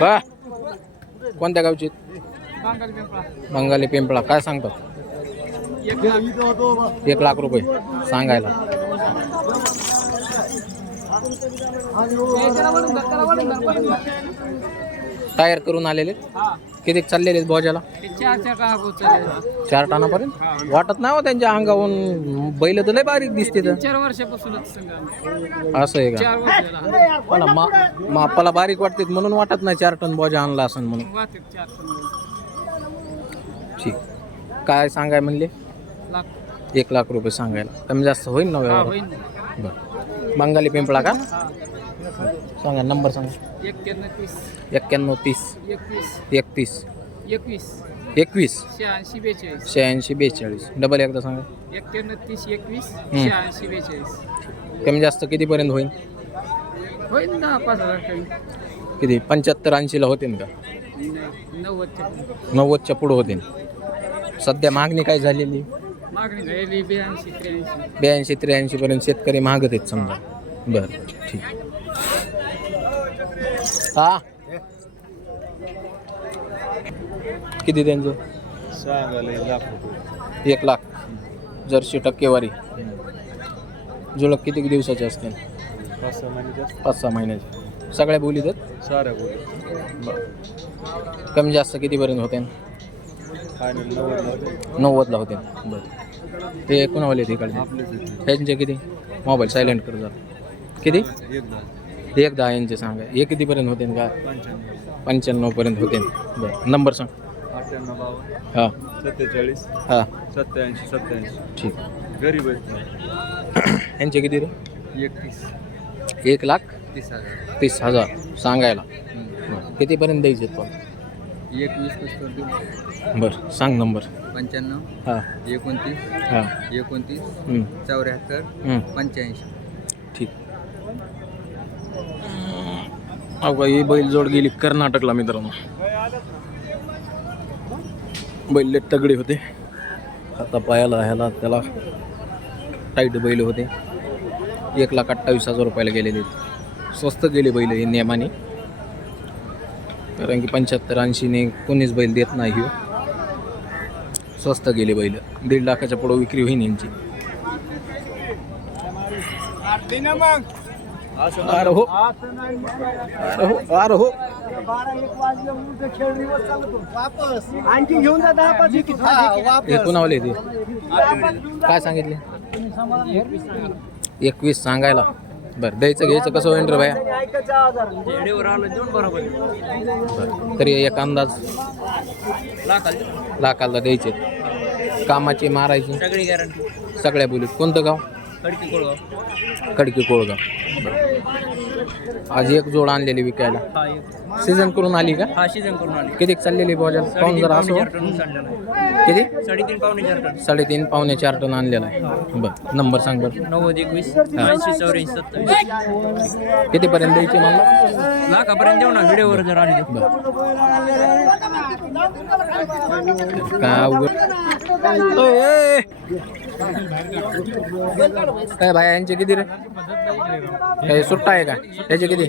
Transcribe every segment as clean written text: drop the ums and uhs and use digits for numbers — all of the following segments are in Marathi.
बा कोणत्या गावची? बंगाली पिंपळा. काय सांगतो? 1,00,000 रुपये सांगायला. टायर करून आलेले. किती चाललेले भोजाला? 4 टनापर्यंत. वाटत नाही हो त्यांच्या अंगावरून. बैल तर लय बारीक दिसते. 4 वर्षापासूनच असं आहे का? मला मापाला बारीक वाटते म्हणून वाटत नाही 4 टन बोजा आणला असं म्हणून. ठीक. काय सांगाय म्हणले? 1,00,000 रुपये सांगायला. कमी जास्त होईल ना व्यवहार? बरं. बंगाली पिंपळा का? सांगा नंबर सांगा. 91 30 31 21 86 42. डबल एकदा सांगा. 91 30 21 86 42. कमी जास्त कितीपर्यंत होईल? होईल ना 5,000 कमी. किती? 75-80 ला होते का? 90च्या पुढे होते. सध्या मागणी काय झालेली? मागणी झाली 82-83 पर्यंत शेतकरी मागत आहेत समजा. बरं ठीक. हा किती त्यांचं? 1,00,000. जर्सी टक्केवारी. जुळक किती दिवसाचे असते? 5-6 महिन्याचे. सगळ्या बोलीत आहेत? साऱ्या बोली. कमी जास्त कितीपर्यंत होते? 90ला होते. बरं. ते कोणावाले तिकडे? त्यांचे किती? मोबाईल सायलेंट कर जरा. किती? 1,10 यांचे सांगा. हे कितीपर्यंत होते का? 95 पर्यंत होते. बरं. नंबर सांग. 98 हां 47 हां 87 87. ठीक. गरीब आहेत. यांचे किती रे? 1,30,000 सांगायला. कितीपर्यंत द्यायचे पण? 21 बरं सांग नंबर. 95 हां 29 हां 29 74 85. ठीक. अहो ही बैल जोड गेली कर्नाटकला मित्रांनो. बैल लय तगडे होते. आता पायाला ह्याला त्याला टाईट बैल होते. 1,28,000 रुपयाला गेलेले. स्वस्त गेले बैल हे नियमाने. कारण की 75-80 कोणीच बैल देत नाही. हो स्वस्त गेले बैल. 1.5 लाखाच्या पुढे विक्री होईल यांची. अरे हो अरे हो. आणखी घेऊन जा 10-5. हे कोणावले ते? काय सांगितले? 21 सांगायला. बरं द्यायचं घ्यायचं कसं होईल रे भाया? तरी एक अंदाज लाखाला द्यायचे. कामाची मारायची सगळी गॅरंटी. सगळ्या बोलीत. कोणतं गाव? खडकी कोळगाव. आज एक जोड आणलेली विकायला. सीझन करून आली का? हा सीझन करून आली. किती चाललेली बाजार? पाहून जरा असो. किती? 3.5-4 टन आणलेला आहे. बरं नंबर सांग बरं. 90 21 80 84 27. कितीपर्यंत द्यायची मला? लाखापर्यंत देऊ ना व्हिडिओवर जर आली. काय अवघड. काय भाया यांचे किती रे? काय सुट्टा आहे का? त्याचे किती?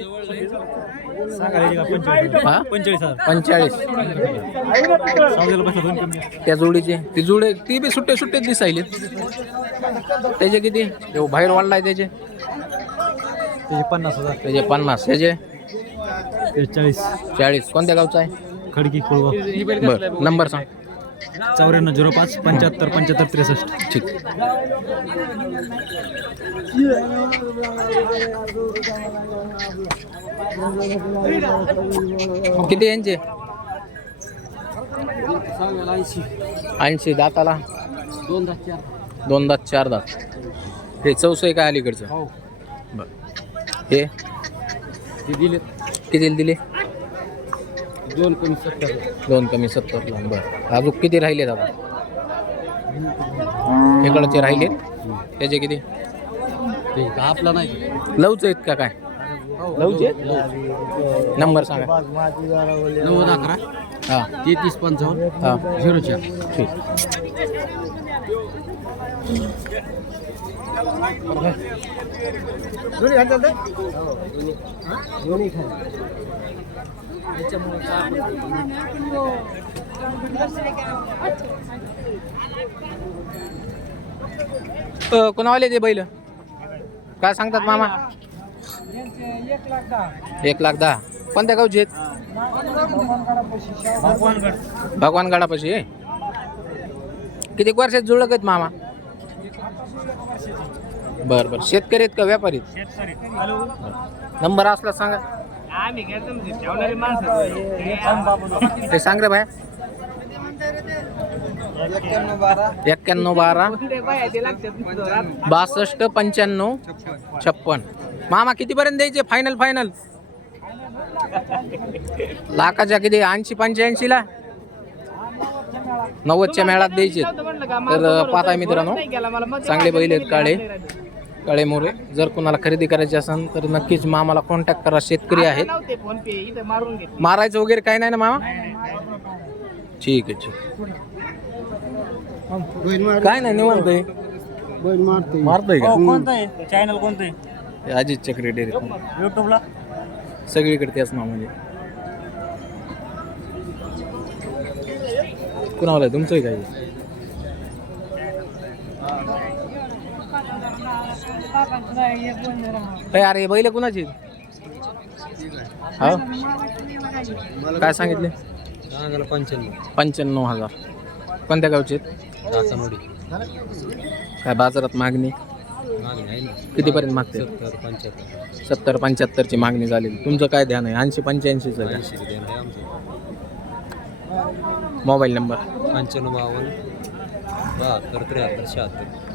45. त्या जोडीचे ती जोडे ती बी सुट्टे दिसायले. त्याचे किती? बाहेर वाढलाय त्याचे 50,000. त्याचे 50. त्याचे 40. कोणत्या गावचा आहे? खडकी कोळगाव. बरं नंबर सांग. 94 05 75 75 63. ठीक. किती यांचे? 80. दाताला 2 दात 4 दात. हे चौसं काय अलीकडचं? बरं. हे दिले किती दिले? 2 कमी 70. 2 कमी 70 ला. बरं अजून किती राहिले दादा? इकडचे राहिले. त्याचे किती? आपला नाही. लवच आहेत का काय? लवचे नंबर सांगा. 90 11 हां 33 55 हां 04. ठीक. दोन्ही कोणावाले ते बैल काय सांगतात मामा? 1,10,000. कोणत्या गावचे आहेत? भगवानगडापाशी आहे. किती वर्षात जुळक आहेत मामा? बरं बरं. शेतकरी आहेत का व्यापारी आहेत? नंबर असला सांगा. ते सांग रे भाया. 9112 62 95 56. मामा कितीपर्यंत द्यायचे? फायनल लाखाच्या किती? 80-85 ला 90च्या मेळात द्यायचे. तर पाहताय मित्रांनो, चांगले बैल आहेत काळे मोरे. जर कुणाला खरेदी करायची असेल तर नक्कीच मामाला कॉन्टॅक्ट करा. शेतकरी आहेत. मारायचं वगैरे काही नाही ना मामा? ठीक आहे. काय नाही निवांत आहे. मारतोय का? चॅनल कोणतं आहे? अजित चक्रे डेअरी युट्यूबला सगळीकडे त्याच नाव म्हणजे. कुणाला तुमचं आहे काही? अरे बैल कुणाची? हा काय सांगितले? 95,000. कोणत्या गावचे? काय बाजारात मागणी कितीपर्यंत मागते? 70-75ची मागणी झालेली. तुमचं काय ध्यान आहे? 80-85चं आहे. मोबाईल नंबर 9552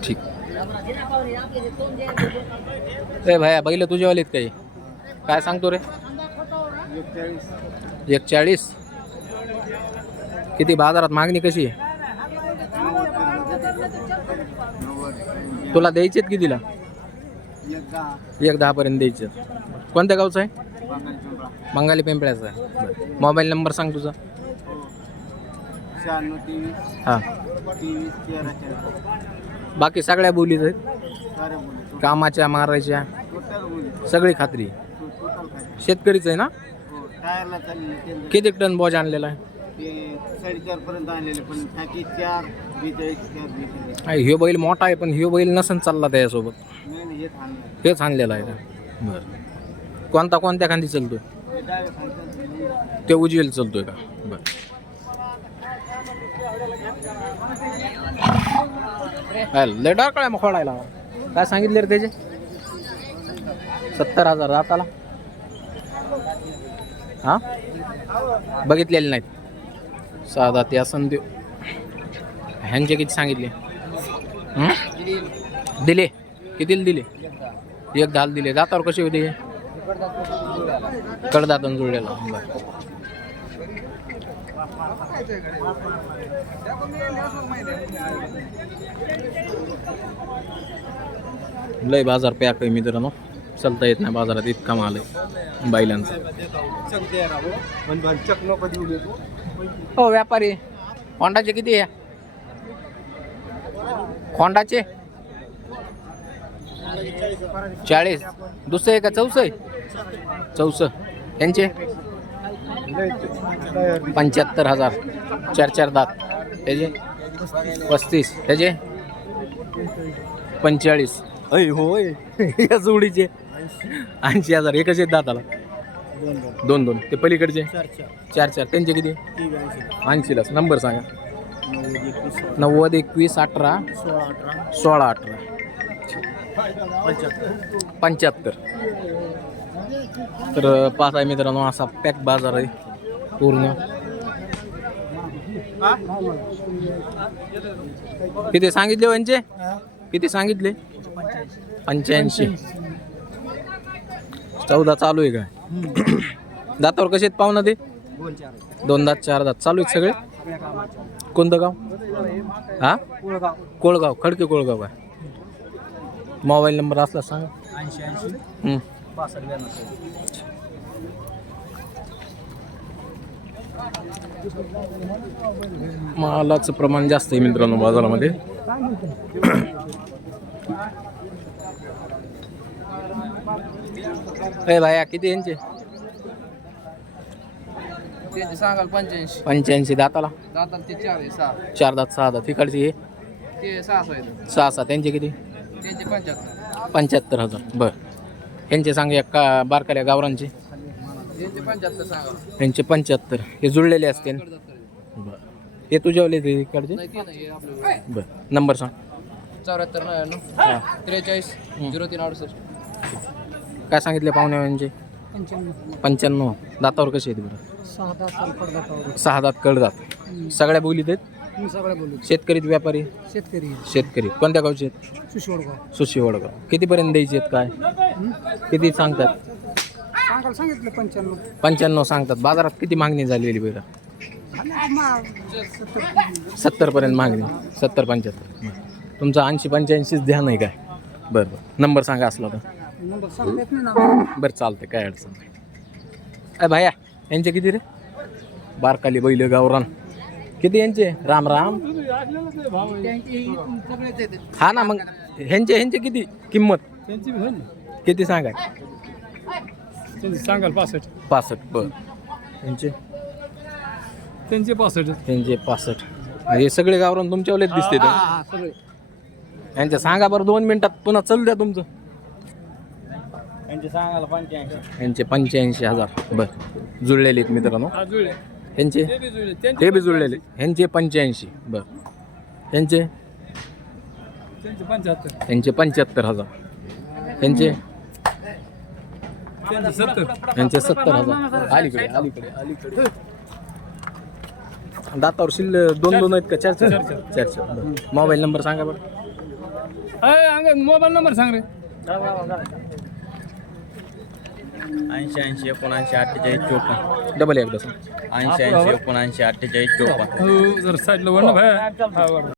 ठीक. ए भाया बैल तुझ्यावालीत काही काय सांगतो रे? 140. किती बाजारात मागणी कशी आहे? तुला द्यायचेत कितीला? 1,10 पर्यंत द्यायचे. कोणत्या गावचं आहे? बंगाली पिंपळ्याचं आहे. मोबाईल नंबर सांग तुझा. 96 हां. 23 बाकी सगळ्या बोलीत आहेत.13 कामाच्या मारायच्या टोटल सगळी खात्री. शेतकरीच आहे ना? टायरला चाललेले किती टन बोज आणलेला आहे? ते 4.5 पर्यंत आणलेले, पण टाकी 4 42 ह्यो बैल मोठा आहे पण ह्यो बैल नसन चालला त्याच्यासोबत. नाही हेच आणलं. हेच आणलेला आहे का? बरं. कोणत्या खांदी चालतोय? हे डावे खाली ते उजवेल चालतोय का? बरं. लय डार्क आहे मग खोडायला. काय सांगितले रे त्याचे? 70,000 राताला. हां बघितलेले नाहीत. साधा ते असं देऊ. ह्यांचे किती सांगितले? दिले कितीला दिले? 1,10 दिले. दातावर कसे होते? कडदातून जुळलेला. लय बाजार पॅक आहे मित्रांनो. चालता येत नाही बाजारात, इतका माल आहे बैलांचा. हो व्यापारी. होंडाचे किती आहे? होंडाचे 40. दुसरं आहे का? चौसं आहे? चौसं. यांचे 75,000. 4 दात. त्याचे 35. त्याचे 45. अय होय या जोडीचे 80,000. एकच दाताला 2. ते पलीकडचे 4. त्यांचे किती? 80लाच. नंबर सांगा. 90 21 18 16 18 75. तर पाच आहे मित्रांनो, असा पॅक बाजार आहे पूर्ण. किती सांगितले यांचे? किती सांगितले? 85. 14 चालू आहे काय? दातावर कसे आहेत पाहुणा ते? 2 दात 4 दात चालू आहेत सगळे. कोणतं गाव? हा कोळगाव. खडके कोळगाव आहे. मोबाईल नंबर असला सांग. 80 मालाचं प्रमाण जास्त आहे मित्रांनो बाजारामध्ये. ए भाया किती यांचे? त्यांचे सांगाल 85. 85 दाताला जातात ते 4 आहे 6. 4 दात 6 दात तिकडची हे ते 6 आहेत 6 त्यांचे किती त्यांचे 75. 75,000 बरं. यांचे सांगा का बारकाल्या गावरांचे त्यांचे 75 सांगाल. यांचे 75 हे जुळलेले असतील बरं. हे तुझ्यावले ते इकडचे नाही ते नाही आपलं बरं. नंबर सांग 74 99 हां 43 03 68. काय सांगितले पाहुणे यांचे 95 दातावर कसे आहेत बरं 6 दात कडदात सगळ्या बोलीत आहेत सगळ्या बोलू शेतकरीत व्यापारी शेतकरी शेतकरी कोणत्या गावचे आहेत सुशोडगाव सुशी वडगाव कितीपर्यंत द्यायचे आहेत काय किती सांगतात सांगितलं 95. 95 सांगतात बाजारात किती मागणी झालेली बरं 70पर्यंत मागणी 70-75 तुमचं 80-85 ध्यान आहे काय बरं बरं नंबर सांगा असला तर नंबर सांगत नाही ना. बरं चालतं काय अडचण नाही अय भाया यांचे किती रे बारकाली बैल गावरान किती यांचे राम राम सगळेच येते. हा ना मग ह्यांचे किती किंमत किती सांगाय सांगाल 65. 65 बरं यांचे त्यांचे 65. त्यांचे 65 हे सगळे गावरान तुमच्यावलेच दिसते तर. हा सगळे यांचे सांगा बरं 2 मिनिटात पुन्हा चालू द्या तुमचं त्यांचे सांगाल 85. यांचे 85,000 बरं जुळलेले आहेत मित्रांनो ह्यांचे ते बी जुळलेले ह्यांचे 85 बरं ह्यांचे त्यांचे 75. ह्यांचे 75,000 ह्यांचे त्यांचे 70. यांचे 70,000 अलीकडे दातावर शिल्ल 2 आहेत का 4 मोबाईल नंबर सांगा बरं मोबाईल नंबर सांग रे. 80 79 48 54. डबल एकदा सांग 80 79 48 54. जर साईडला वळणं बाहेर.